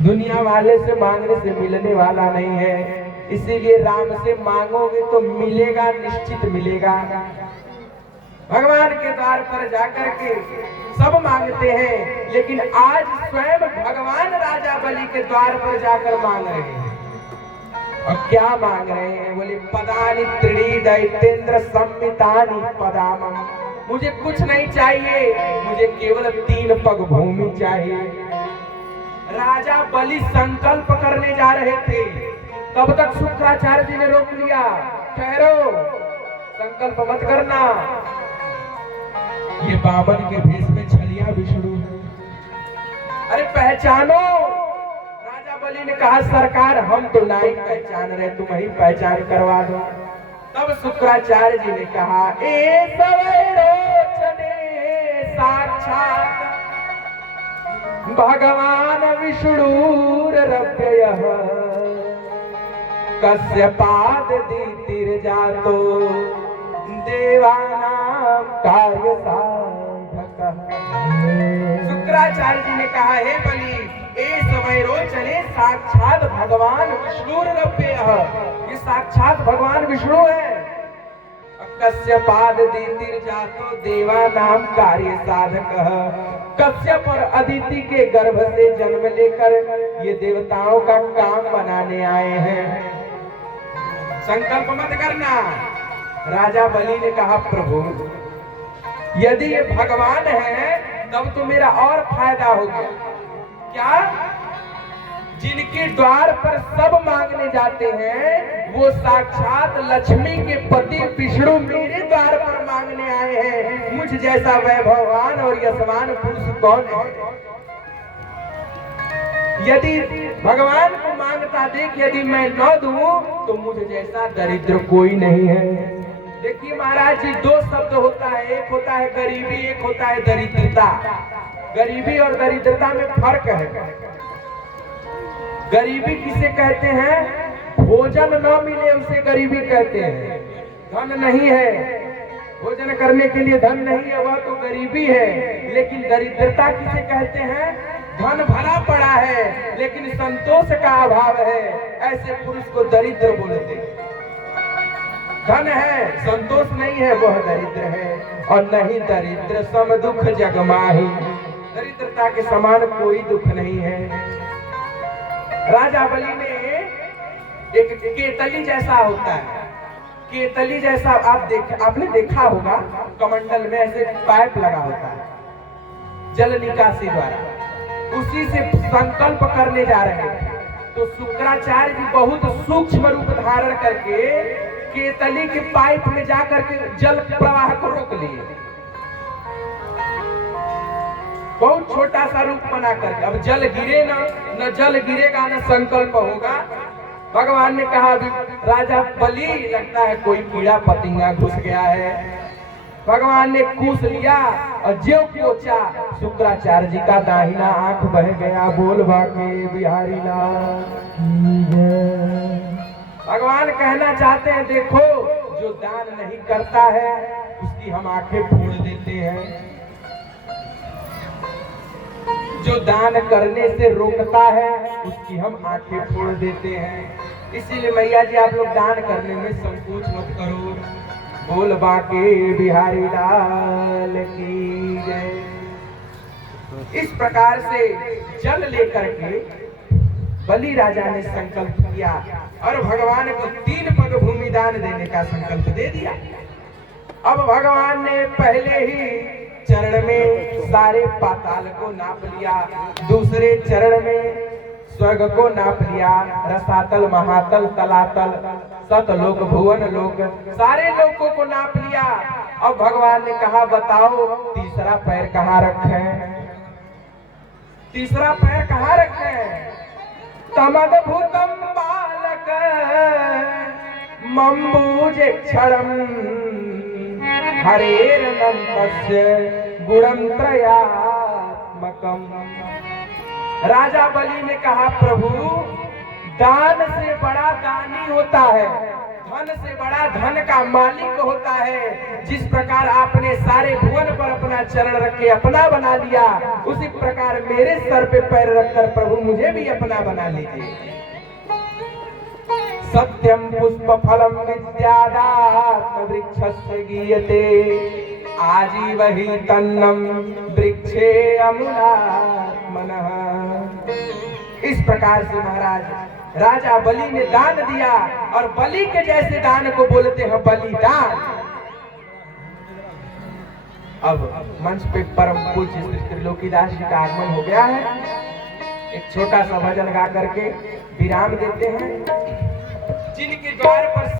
दुनिया वाले से मांगने से मिलने वाला नहीं है, इसीलिए राम से मांगोगे तो मिलेगा, निश्चित मिलेगा। भगवान के द्वार पर जाकर के सब मांगते हैं, लेकिन आज स्वयं भगवान राजा बलि के द्वार पर जाकर मांग रहे हैं। और क्या मांग रहे हैं? बोले पदानि त्रीणि दैत्येंद्र संमितानि पदामम। मुझे कुछ नहीं चाहिए, मुझे केवल 3 पग भूमि चाहिए। राजा बलि संकल्प करने जा रहे थे, तब तक शुक्राचार्य जी ने रोक लिया। ठहरो, संकल्प मत करना, ये बामन के भेष में छलिया विष्णु है। अरे पहचानो। राजा बलि ने कहा सरकार हम तो नहीं पहचान रहे, तुम ही पहचान करवा दो। तब शुक्राचार्य जी ने कहा ए सवेरो चले साक्षात भगवान विष्णुरव्ययः कश्यपाददितिर जातो देवानां कार्य साधकः। शुक्राचार्य जी ने कहा हे बलि, ए सवेरो चले साक्षात भगवान विष्णुरव्ययः, ये साक्षात भगवान विष्णु है। कश्यपाददितिर जातो देवानां कार्य साधकः। कश्यप और अदिति के गर्भ से जन्म लेकर ये देवताओं का काम बनाने आए हैं। संकल्प मत करना। राजा बलि ने कहा प्रभु यदि ये भगवान है तब तो मेरा और फायदा होगा। क्या? जिनके द्वार पर सब मांगने जाते हैं वो साक्षात लक्ष्मी के पति विष्णु मेरे द्वार पर मांगने आए हैं। मुझ जैसा वैभववान और यशमान पुरुष कौन है? यदि भगवान को मांगता देख यदि मैं न दूं तो मुझ जैसा दरिद्र कोई नहीं है। देखिए महाराज जी, 2 शब्द होता है, एक होता है गरीबी, एक होता है दरिद्रता। गरीबी और दरिद्रता में फर्क है। गरीबी किसे कहते हैं? भोजन न मिले उसे गरीबी कहते हैं। धन नहीं है, भोजन करने के लिए धन नहीं है, वह तो गरीबी है। लेकिन दरिद्रता किसे कहते हैं? धन भरा पड़ा है लेकिन संतोष का अभाव है, ऐसे पुरुष को दरिद्र बोलते हैं। धन है, संतोष नहीं है, वह दरिद्र है। और नहीं दरिद्र सम दुख जग माही, दरिद्रता के समान कोई दुख नहीं है। राजा बलि ने एक केतली जैसा होता है, केतली जैसा आपने देखा होगा, कमंडल में ऐसे पाइप लगा होता है जल निकासी द्वारा, उसी से संकल्प करने जा रहे थे। तो शुक्राचार्य जी बहुत सूक्ष्म रूप धारण करके केतली के पाइप में जाकर के जल प्रवाह को रोक लिए। बहुत छोटा सा रूप बना करके, अब जल गिरे न जल गिरेगा न संकल्प होगा। भगवान ने कहा अभी राजा बलि लगता है कोई कीड़ा पतिंगा घुस गया है। भगवान ने कूस लिया और ज्यों कोचा शुक्राचार्य जी का दाहिना आंख बह गया। बोल बाके बिहारी लाल। भगवान कहना चाहते हैं देखो जो दान नहीं करता है उसकी हम आंखें फोड़ देते हैं, जो दान करने से रोकता है उसकी हम आंखें फोड़ देते हैं। इसीलिए मैया जी आप लोग दान करने में संकोच मत करो। बोल बाके बिहारी लाल की जय। इस प्रकार से जल लेकर के बलि राजा ने संकल्प किया और भगवान को 3 पग भूमि दान देने का संकल्प दे दिया। अब भगवान ने पहले ही चरण में सारे पाताल को नाप लिया, दूसरे चरण में स्वर्ग को नाप लिया, रसातल महातल तलातल सतलोक भुवन लोक सारे लोकों को नाप लिया। अब भगवान ने कहा बताओ तीसरा पैर कहाँ रखे? तीसरा पैर कहाँ रखे? तमद भूतम बालक मम्बुजे क्षरम हरेर नंतस्य गुणम त्रयात्मकम। राजा बलि ने कहा प्रभु दान से बड़ा दानी होता है, मन से बड़ा धन का मालिक होता है। जिस प्रकार आपने सारे भुवन पर अपना चरण रख के अपना बना लिया, उसी प्रकार मेरे सर पे पैर रखकर प्रभु मुझे भी अपना बना लीजिए। सत्यम पुष्प फलम विद्यादात्म वृक्षस्य गीयते, आजीवहि तन्नम वृक्षे अमुलात्मनः। इस प्रकार से महाराज राजा बलि ने दान दिया, और बलि के जैसे दान को बोलते हैं बलिदान। अब मंच पे परम पूज्य श्री त्रिलोकीदास जी का आगमन हो गया है। एक छोटा सा भजन गा करके विराम देते हैं। जिनके द्वार पर